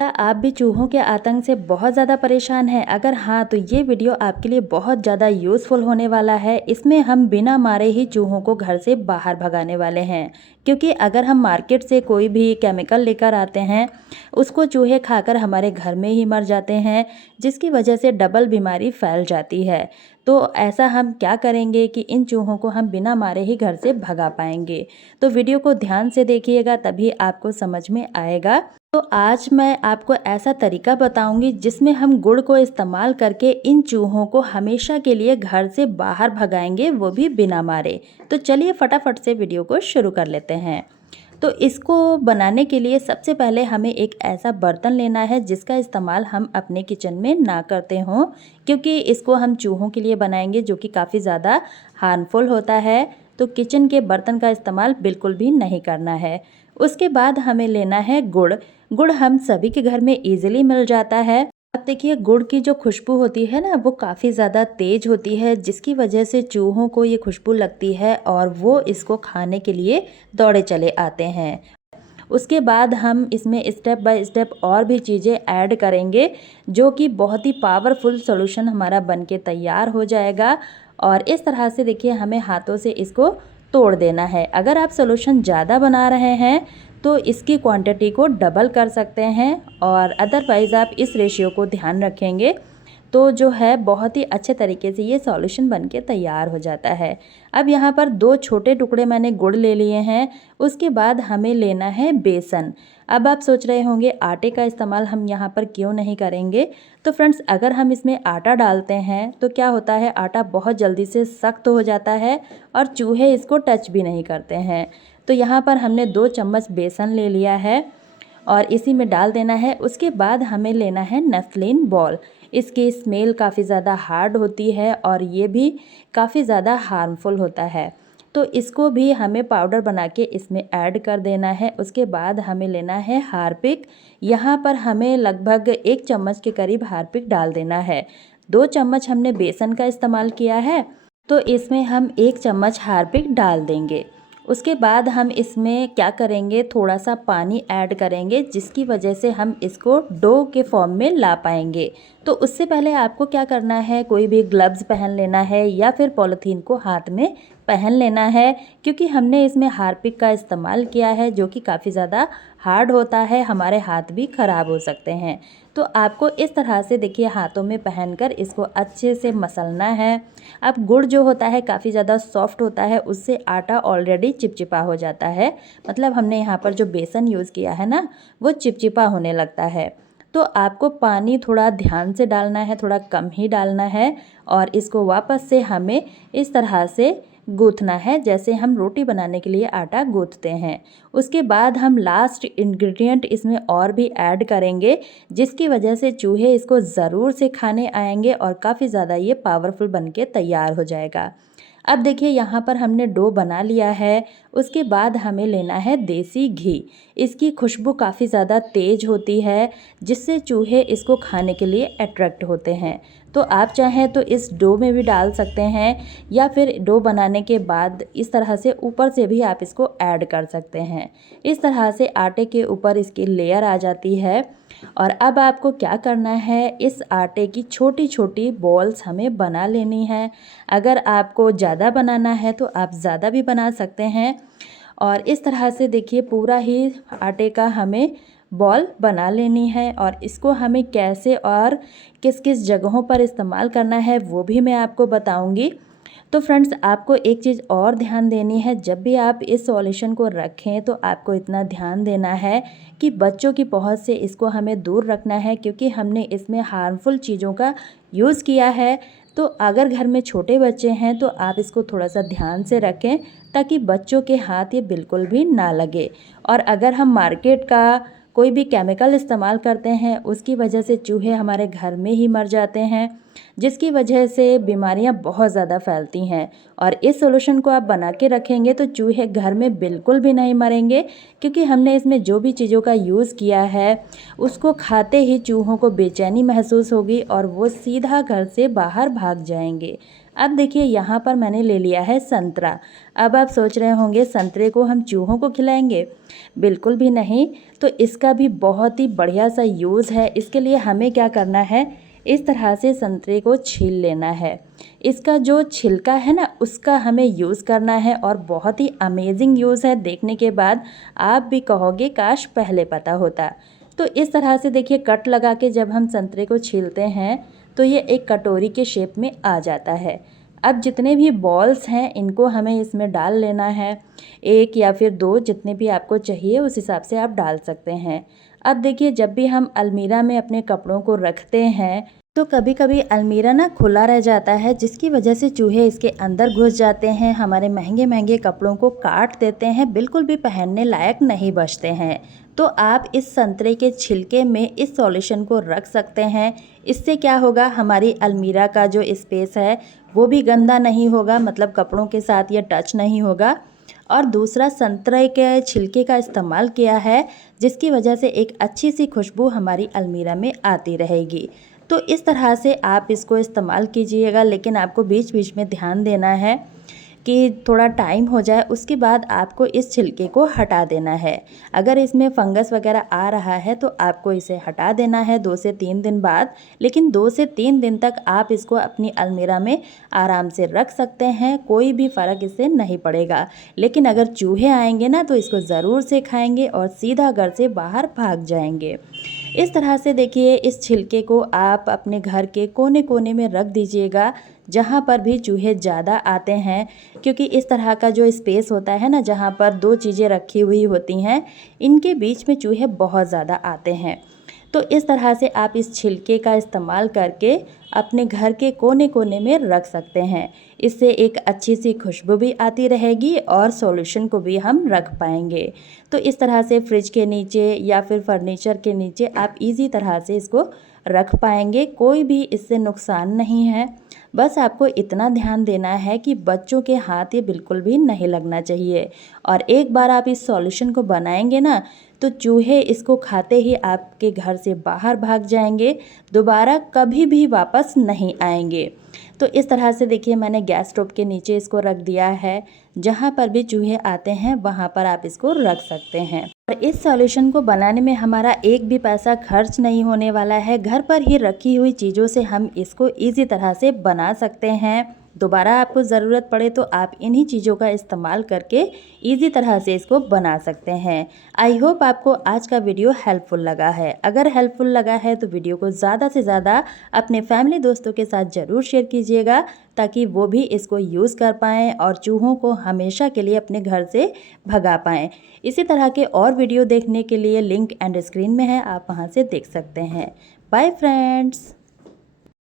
क्या आप भी चूहों के आतंक से बहुत ज़्यादा परेशान हैं? अगर हाँ, तो ये वीडियो आपके लिए बहुत ज़्यादा यूज़फुल होने वाला है। इसमें हम बिना मारे ही चूहों को घर से बाहर भगाने वाले हैं। क्योंकि अगर हम मार्केट से कोई भी केमिकल लेकर आते हैं, उसको चूहे खाकर हमारे घर में ही मर जाते हैं, जिसकी वजह से डबल बीमारी फैल जाती है। तो ऐसा हम क्या करेंगे कि इन चूहों को हम बिना मारे ही घर से भगा पाएंगे? तो वीडियो को ध्यान से देखिएगा, तभी आपको समझ में आएगा। तो आज मैं आपको ऐसा तरीका बताऊंगी जिसमें हम गुड़ को इस्तेमाल करके इन चूहों को हमेशा के लिए घर से बाहर भगाएंगे, वो भी बिना मारे। तो चलिए फटाफट से वीडियो को शुरू कर लेते हैं। तो इसको बनाने के लिए सबसे पहले हमें एक ऐसा बर्तन लेना है जिसका इस्तेमाल हम अपने किचन में ना करते हों, क्योंकि इसको हम चूहों के लिए बनाएंगे जो कि काफ़ी ज़्यादा हार्मफुल होता है। तो किचन के बर्तन का इस्तेमाल बिल्कुल भी नहीं करना है। उसके बाद हमें लेना है गुड़। गुड़ हम सभी के घर में इजीली मिल जाता है। अब देखिए, गुड़ की जो खुशबू होती है ना, वो काफ़ी ज़्यादा तेज होती है, जिसकी वजह से चूहों को ये खुशबू लगती है और वो इसको खाने के लिए दौड़े चले आते हैं। उसके बाद हम इसमें स्टेप बाय स्टेप और भी चीज़ें ऐड करेंगे, जो कि बहुत ही पावरफुल सॉल्यूशन हमारा बनके तैयार हो जाएगा। और इस तरह से देखिए, हमें हाथों से इसको तोड़ देना है। अगर आप सॉल्यूशन ज़्यादा बना रहे हैं तो इसकी क्वांटिटी को डबल कर सकते हैं, और अदरवाइज़ आप इस रेशियो को ध्यान रखेंगे तो जो है बहुत ही अच्छे तरीके से ये सॉल्यूशन बनके तैयार हो जाता है। अब यहाँ पर 2 छोटे टुकड़े मैंने गुड़ ले लिए हैं। उसके बाद हमें लेना है बेसन। अब आप सोच रहे होंगे आटे का इस्तेमाल हम यहाँ पर क्यों नहीं करेंगे? तो फ्रेंड्स, अगर हम इसमें आटा डालते हैं तो क्या होता है, आटा बहुत जल्दी से सख्त हो जाता है और चूहे इसको टच भी नहीं करते हैं। तो यहाँ पर हमने 2 चम्मच बेसन ले लिया है और इसी में डाल देना है। उसके बाद हमें लेना है नेफ्थलीन बॉल। इसकी स्मेल काफ़ी ज़्यादा हार्ड होती है और ये भी काफ़ी ज़्यादा हार्मफुल होता है। तो इसको भी हमें पाउडर बना के इसमें ऐड कर देना है। उसके बाद हमें लेना है हार्पिक। यहाँ पर हमें लगभग 1 चम्मच के करीब हार्पिक डाल देना है। 2 चम्मच हमने बेसन का इस्तेमाल किया है, तो इसमें हम 1 चम्मच हार्पिक डाल देंगे। उसके बाद हम इसमें क्या करेंगे, थोड़ा सा पानी ऐड करेंगे, जिसकी वजह से हम इसको डो के फॉर्म में ला पाएंगे। तो उससे पहले आपको क्या करना है, कोई भी ग्लव्स पहन लेना है या फिर पॉलीथीन को हाथ में पहन लेना है, क्योंकि हमने इसमें हार्पिक का इस्तेमाल किया है जो कि काफ़ी ज़्यादा हार्ड होता है, हमारे हाथ भी ख़राब हो सकते हैं। तो आपको इस तरह से देखिए हाथों में पहनकर इसको अच्छे से मसलना है। अब गुड़ जो होता है काफ़ी ज़्यादा सॉफ्ट होता है, उससे आटा ऑलरेडी चिपचिपा हो जाता है। मतलब हमने यहाँ पर जो बेसन यूज़ किया है ना, वो चिपचिपा होने लगता है। तो आपको पानी थोड़ा ध्यान से डालना है, थोड़ा कम ही डालना है, और इसको वापस से हमें इस तरह से गूँथना है जैसे हम रोटी बनाने के लिए आटा गूँथते हैं। उसके बाद हम लास्ट इंग्रेडिएंट इसमें और भी ऐड करेंगे, जिसकी वजह से चूहे इसको ज़रूर से खाने आएंगे और काफ़ी ज़्यादा ये पावरफुल बनके तैयार हो जाएगा। अब देखिए, यहाँ पर हमने डो बना लिया है। उसके बाद हमें लेना है देसी घी। इसकी खुशबू काफ़ी ज़्यादा तेज़ होती है, जिससे चूहे इसको खाने के लिए अट्रैक्ट होते हैं। तो आप चाहें तो इस डो में भी डाल सकते हैं, या फिर डो बनाने के बाद इस तरह से ऊपर से भी आप इसको ऐड कर सकते हैं। इस तरह से आटे के ऊपर इसकी लेयर आ जाती है। और अब आपको क्या करना है, इस आटे की छोटी छोटी बॉल्स हमें बना लेनी है। अगर आपको ज़्यादा बनाना है तो आप ज़्यादा भी बना सकते हैं। और इस तरह से देखिए पूरा ही आटे का हमें बॉल बना लेनी है, और इसको हमें कैसे और किस किस जगहों पर इस्तेमाल करना है वो भी मैं आपको बताऊंगी। तो फ्रेंड्स, आपको एक चीज़ और ध्यान देनी है, जब भी आप इस सॉल्यूशन को रखें तो आपको इतना ध्यान देना है कि बच्चों की पहुंच से इसको हमें दूर रखना है, क्योंकि हमने इसमें हार्मफुल चीज़ों का यूज़ किया है। तो अगर घर में छोटे बच्चे हैं तो आप इसको थोड़ा सा ध्यान से रखें, ताकि बच्चों के हाथ ये बिल्कुल भी ना लगे। और अगर हम मार्केट का कोई भी केमिकल इस्तेमाल करते हैं, उसकी वजह से चूहे हमारे घर में ही मर जाते हैं, जिसकी वजह से बीमारियां बहुत ज़्यादा फैलती हैं। और इस सॉल्यूशन को आप बना के रखेंगे तो चूहे घर में बिल्कुल भी नहीं मरेंगे, क्योंकि हमने इसमें जो भी चीज़ों का यूज़ किया है उसको खाते ही चूहों को बेचैनी महसूस होगी और वो सीधा घर से बाहर भाग जाएंगे। अब देखिए यहाँ पर मैंने ले लिया है संतरा। अब आप सोच रहे होंगे संतरे को हम चूहों को खिलाएंगे? बिल्कुल भी नहीं। तो इसका भी बहुत ही बढ़िया सा यूज़ है। इसके लिए हमें क्या करना है, इस तरह से संतरे को छील लेना है। इसका जो छिलका है ना, उसका हमें यूज़ करना है और बहुत ही अमेजिंग यूज़ है। देखने के बाद आप भी कहोगे काश पहले पता होता। तो इस तरह से देखिए कट लगा के जब हम संतरे को छीलते हैं तो ये एक कटोरी के शेप में आ जाता है। अब जितने भी बॉल्स हैं इनको हमें इसमें डाल लेना है। 1 या फिर 2 जितने भी आपको चाहिए उस हिसाब से आप डाल सकते हैं। अब देखिए जब भी हम अलमीरा में अपने कपड़ों को रखते हैं तो कभी कभी अलमीरा ना खुला रह जाता है, जिसकी वजह से चूहे इसके अंदर घुस जाते हैं, हमारे महंगे महंगे कपड़ों को काट देते हैं, बिल्कुल भी पहनने लायक नहीं बचते हैं। तो आप इस संतरे के छिलके में इस सॉल्यूशन को रख सकते हैं। इससे क्या होगा, हमारी अलमीरा का जो स्पेस है वो भी गंदा नहीं होगा, मतलब कपड़ों के साथ ये टच नहीं होगा। और दूसरा संतरे के छिलके का इस्तेमाल किया है, जिसकी वजह से एक अच्छी सी खुशबू हमारी अलमीरा में आती रहेगी। तो इस तरह से आप इसको इस्तेमाल कीजिएगा, लेकिन आपको बीच बीच में ध्यान देना है कि थोड़ा टाइम हो जाए उसके बाद आपको इस छिलके को हटा देना है। अगर इसमें फंगस वगैरह आ रहा है तो आपको इसे हटा देना है 2 से 3 दिन बाद। लेकिन 2 से 3 दिन तक आप इसको अपनी अलमीरा में आराम से रख सकते हैं, कोई भी फ़र्क इससे नहीं पड़ेगा। लेकिन अगर चूहे आएंगे ना तो इसको ज़रूर से खाएंगे और सीधा घर से बाहर भाग जाएंगे। इस तरह से देखिए इस छिलके को आप अपने घर के कोने कोने में रख दीजिएगा, जहाँ पर भी चूहे ज़्यादा आते हैं। क्योंकि इस तरह का जो स्पेस होता है ना, जहाँ पर 2 चीज़ें रखी हुई होती हैं, इनके बीच में चूहे बहुत ज़्यादा आते हैं। तो इस तरह से आप इस छिलके का इस्तेमाल करके अपने घर के कोने कोने में रख सकते हैं। इससे एक अच्छी सी खुशबू भी आती रहेगी और सॉल्यूशन को भी हम रख पाएंगे। तो इस तरह से फ्रिज के नीचे या फिर फर्नीचर के नीचे आप इजी तरह से इसको रख पाएंगे, कोई भी इससे नुकसान नहीं है। बस आपको इतना ध्यान देना है कि बच्चों के हाथ ये बिल्कुल भी नहीं लगना चाहिए। और एक बार आप इस सॉल्यूशन को बनाएंगे ना तो चूहे इसको खाते ही आपके घर से बाहर भाग जाएंगे, दोबारा कभी भी वापस नहीं आएंगे। तो इस तरह से देखिए मैंने गैस स्टोव के नीचे इसको रख दिया है, जहाँ पर भी चूहे आते हैं वहाँ पर आप इसको रख सकते हैं। और इस सॉल्यूशन को बनाने में हमारा एक भी पैसा खर्च नहीं होने वाला है। घर पर ही रखी हुई चीज़ों से हम इसको इजी तरह से बना सकते हैं। दोबारा आपको ज़रूरत पड़े तो आप इन्हीं चीज़ों का इस्तेमाल करके इजी तरह से इसको बना सकते हैं। आई होप आपको आज का वीडियो हेल्पफुल लगा है। अगर हेल्पफुल लगा है तो वीडियो को ज़्यादा से ज़्यादा अपने फैमिली दोस्तों के साथ ज़रूर शेयर कीजिएगा, ताकि वो भी इसको यूज़ कर पाएँ और चूहों को हमेशा के लिए अपने घर से भगा पाएँ। इसी तरह के और वीडियो देखने के लिए लिंक एंड स्क्रीन में है, आप वहाँ से देख सकते हैं। Bye friends.